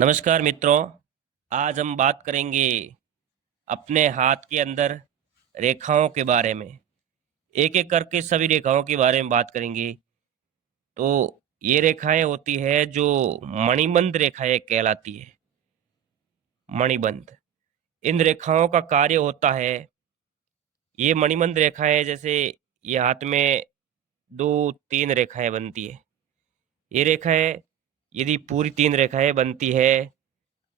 नमस्कार मित्रों। आज हम बात करेंगे अपने हाथ के अंदर रेखाओं के बारे में। एक एक करके सभी रेखाओं के बारे में बात करेंगे। तो ये रेखाएं होती है जो मणिबंध रेखाएं कहलाती है। मणिबंध इन रेखाओं का कार्य होता है, ये मणिबंध रेखाएं जैसे ये हाथ में दो तीन रेखाएं बनती है। ये रेखाएं यदि पूरी तीन रेखाएं बनती है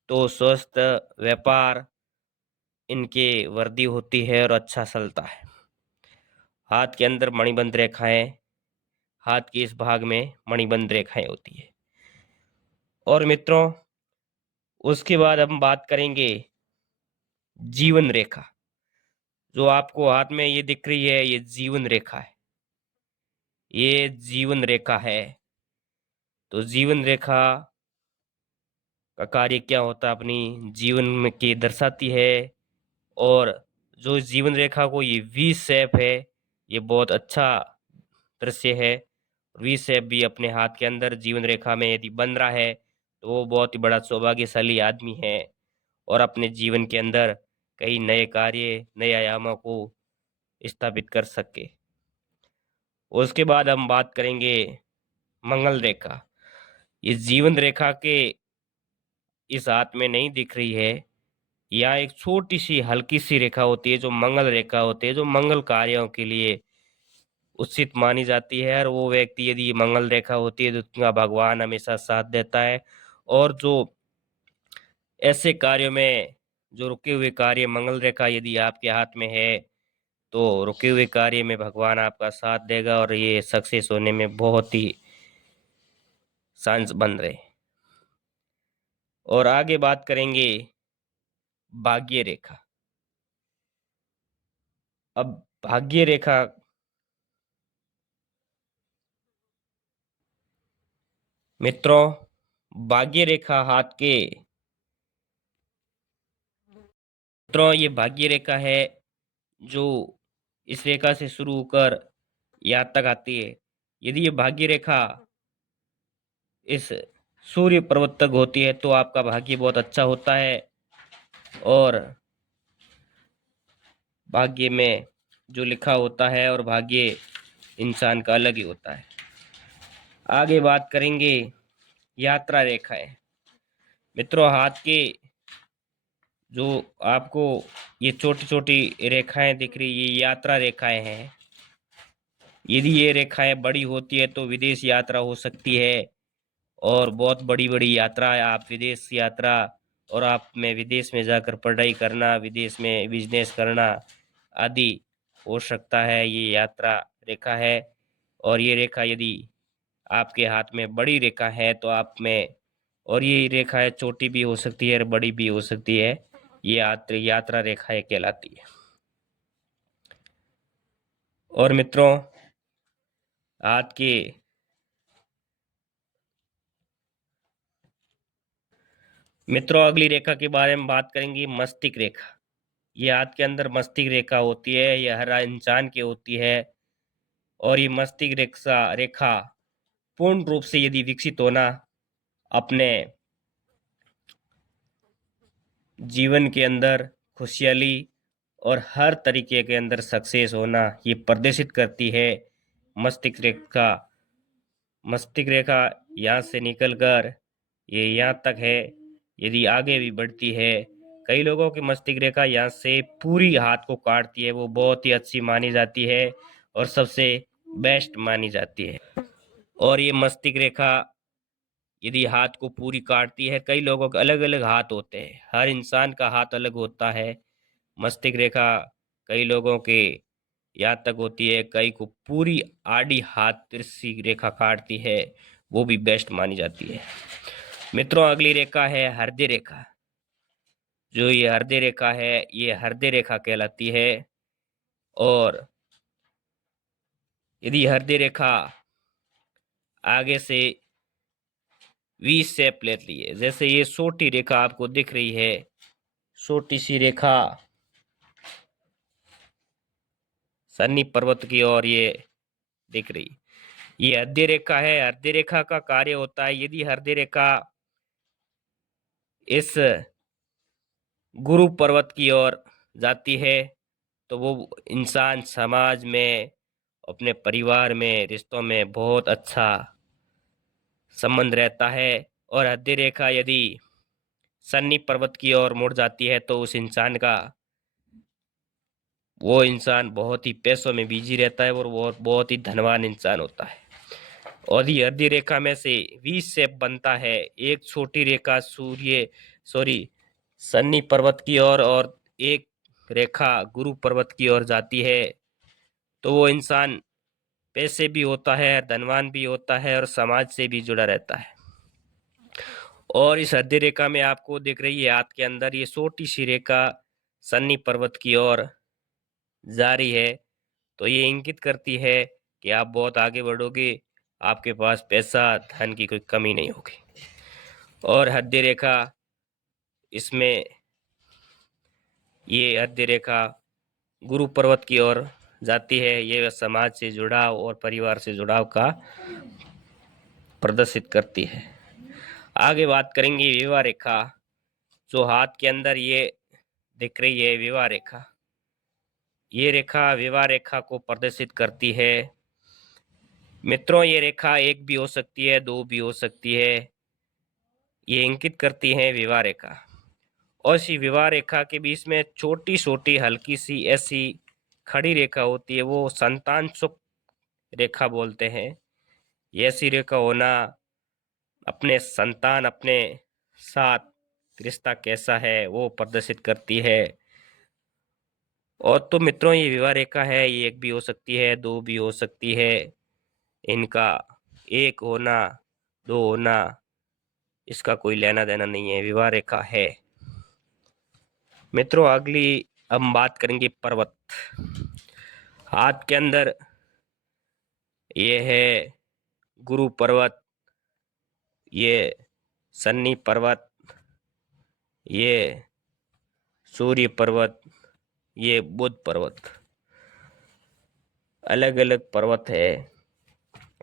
तो स्वस्थ व्यापार इनके वृद्धि होती है और अच्छा चलता है। हाथ के अंदर मणिबंध रेखाएं, हाथ के इस भाग में मणिबंध रेखाएं होती है। और मित्रों, उसके बाद हम बात करेंगे जीवन रेखा। जो आपको हाथ में ये दिख रही है, ये जीवन रेखा है। ये जीवन रेखा है। तो जीवन रेखा का कार्य क्या होता है, अपनी जीवन में के दर्शाती है। और जो जीवन रेखा को ये वी शेप है, ये बहुत अच्छा दृश्य है। वी शेप भी अपने हाथ के अंदर जीवन रेखा में यदि बन रहा है तो वो बहुत ही बड़ा सौभाग्यशाली आदमी है और अपने जीवन के अंदर कई नए कार्य, नए आयामों को स्थापित कर सके। उसके बाद हम बात करेंगे मंगल रेखा। ये जीवन रेखा के इस हाथ में नहीं दिख रही है। यहाँ एक छोटी सी हल्की सी रेखा होती है जो मंगल रेखा होती है, जो मंगल कार्यों के लिए उचित मानी जाती है। और वो व्यक्ति यदि मंगल रेखा होती है तो उसका भगवान हमेशा साथ देता है। और जो ऐसे कार्यों में जो रुके हुए कार्य, मंगल रेखा यदि आपके हाथ में है तो रुके हुए कार्य में भगवान आपका साथ देगा और ये सक्सेस होने में बहुत ही चांस बन रहे। और आगे बात करेंगे भाग्य रेखा। अब भाग्य रेखा, मित्रों, भाग्य रेखा हाथ के, मित्रों ये भाग्य रेखा है जो इस रेखा से शुरू होकर यहाँ तक आती है। यदि ये भाग्य रेखा इस सूर्य पर्वत तक होती है तो आपका भाग्य बहुत अच्छा होता है और भाग्य में जो लिखा होता है और भाग्य इंसान का अलग ही होता है। आगे बात करेंगे यात्रा रेखाएं। मित्रों, हाथ के जो आपको ये छोटी छोटी रेखाएं दिख रही, ये यात्रा रेखाएं हैं। यदि ये रेखाएं बड़ी होती है तो विदेश यात्रा हो सकती है और बहुत बड़ी बड़ी यात्रा, आप विदेश यात्रा और आप में विदेश में जाकर पढ़ाई करना, विदेश में बिजनेस करना आदि हो सकता है। ये यात्रा रेखा है। और ये रेखा यदि आपके हाथ में बड़ी रेखा है तो आप में, और ये रेखाएं छोटी भी हो सकती है और बड़ी भी हो सकती है, ये यात्रा रेखाएं कहलाती है। और मित्रों, हाथ के, मित्रों अगली रेखा के बारे में बात करेंगे मस्तिष्क रेखा। ये हाथ के अंदर मस्तिष्क रेखा होती है, ये हर इंसान की होती है। और ये मस्तिष्क रेखा रेखा पूर्ण रूप से यदि विकसित होना, अपने जीवन के अंदर खुशहाली और हर तरीके के अंदर सक्सेस होना, ये प्रदर्शित करती है मस्तिष्क रेखा। मस्तिष्क रेखा यहाँ से निकलकर ये यहाँ तक है, यदि आगे भी बढ़ती है। कई लोगों की मस्तिष्क रेखा यहाँ से पूरी हाथ को काटती है, वो बहुत ही अच्छी मानी जाती है और सबसे बेस्ट मानी जाती है। और ये मस्तिष्क रेखा यदि हाथ को पूरी काटती है, कई लोगों के अलग अलग हाथ होते हैं, हर इंसान का हाथ अलग होता है। मस्तिष्क रेखा कई लोगों के यहाँ तक होती है, कई को पूरी आड़ी हाथ तिरछी रेखा काटती है, वो भी बेस्ट मानी जाती है। मित्रों अगली रेखा है हृदय रेखा। जो ये हृदय रेखा है, ये हृदय रेखा कहलाती है। और यदि हृदय रेखा आगे से वी शेप लेती है, जैसे ये छोटी रेखा आपको दिख रही है, छोटी सी रेखा सन्नी पर्वत की ओर ये दिख रही, ये हृदय रेखा है। हृदय रेखा का कार्य होता है, यदि हृदय रेखा इस गुरु पर्वत की ओर जाती है तो वो इंसान समाज में, अपने परिवार में, रिश्तों में बहुत अच्छा संबंध रहता है। और हृदय रेखा यदि सन्नी पर्वत की ओर मुड़ जाती है तो उस इंसान का, वो इंसान बहुत ही पैसों में बिजी रहता है और वो बहुत ही धनवान इंसान होता है। और ये हृदय रेखा में से वी शेप बनता है। एक छोटी रेखा सन्नी पर्वत की ओर और एक रेखा गुरु पर्वत की ओर जाती है तो वो इंसान पैसे भी होता है, धनवान भी होता है और समाज से भी जुड़ा रहता है। और इस हृदय रेखा में आपको दिख रही है हाथ के अंदर ये छोटी सी रेखा सन्नी पर्वत की ओर जा रही है, तो ये इंगित करती है कि आप बहुत आगे बढ़ोगे, आपके पास पैसा धन की कोई कमी नहीं होगी। और हृदय रेखा, इसमें ये हृदय रेखा गुरु पर्वत की ओर जाती है। ये समाज से जुड़ाव और परिवार से जुड़ाव का प्रदर्शित करती है। आगे बात करेंगे विवाह रेखा, जो हाथ के अंदर ये दिख रही है विवाह रेखा। ये रेखा विवाह रेखा को प्रदर्शित करती है। मित्रों, ये रेखा एक भी हो सकती है, दो भी हो सकती है। ये इंगित करती है विवाह रेखा। और इसी विवाह रेखा के बीच में छोटी छोटी हल्की सी ऐसी खड़ी रेखा होती है, वो संतान सुख रेखा बोलते हैं। ये ऐसी रेखा होना अपने संतान, अपने साथ रिश्ता कैसा है वो प्रदर्शित करती है। और तो मित्रों, ये विवाह रेखा है, ये एक भी हो सकती है, दो भी हो सकती है। इनका एक होना, दो होना, इसका कोई लेना देना नहीं है, विवाह रेखा है। मित्रों, अगली हम बात करेंगे पर्वत। हाथ के अंदर ये है गुरु पर्वत, ये सन्नी पर्वत, ये सूर्य पर्वत, ये बुध पर्वत। अलग अलग पर्वत है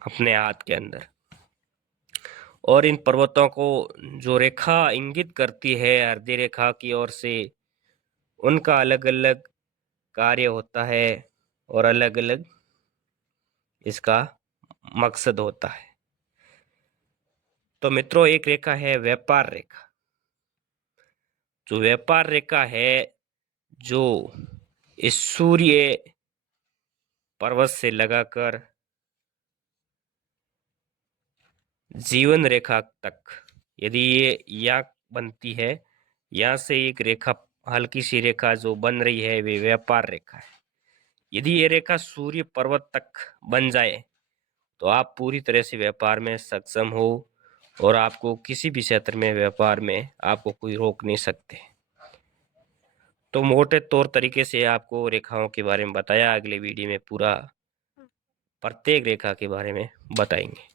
अपने हाथ के अंदर। और इन पर्वतों को जो रेखा इंगित करती है हृदय रेखा की ओर से, उनका अलग अलग कार्य होता है और अलग अलग इसका मकसद होता है। तो मित्रों, एक रेखा है व्यापार रेखा। जो व्यापार रेखा है, जो इस सूर्य पर्वत से लगाकर जीवन रेखा तक, यदि ये यहाँ बनती है, यहाँ से एक रेखा, हल्की सी रेखा जो बन रही है, वे व्यापार रेखा है। यदि ये रेखा सूर्य पर्वत तक बन जाए तो आप पूरी तरह से व्यापार में सक्षम हो और आपको किसी भी क्षेत्र में व्यापार में आपको कोई रोक नहीं सकते। तो मोटे तौर तरीके से आपको रेखाओं के बारे में बताया। अगले वीडियो में पूरा प्रत्येक रेखा के बारे में बताएंगे।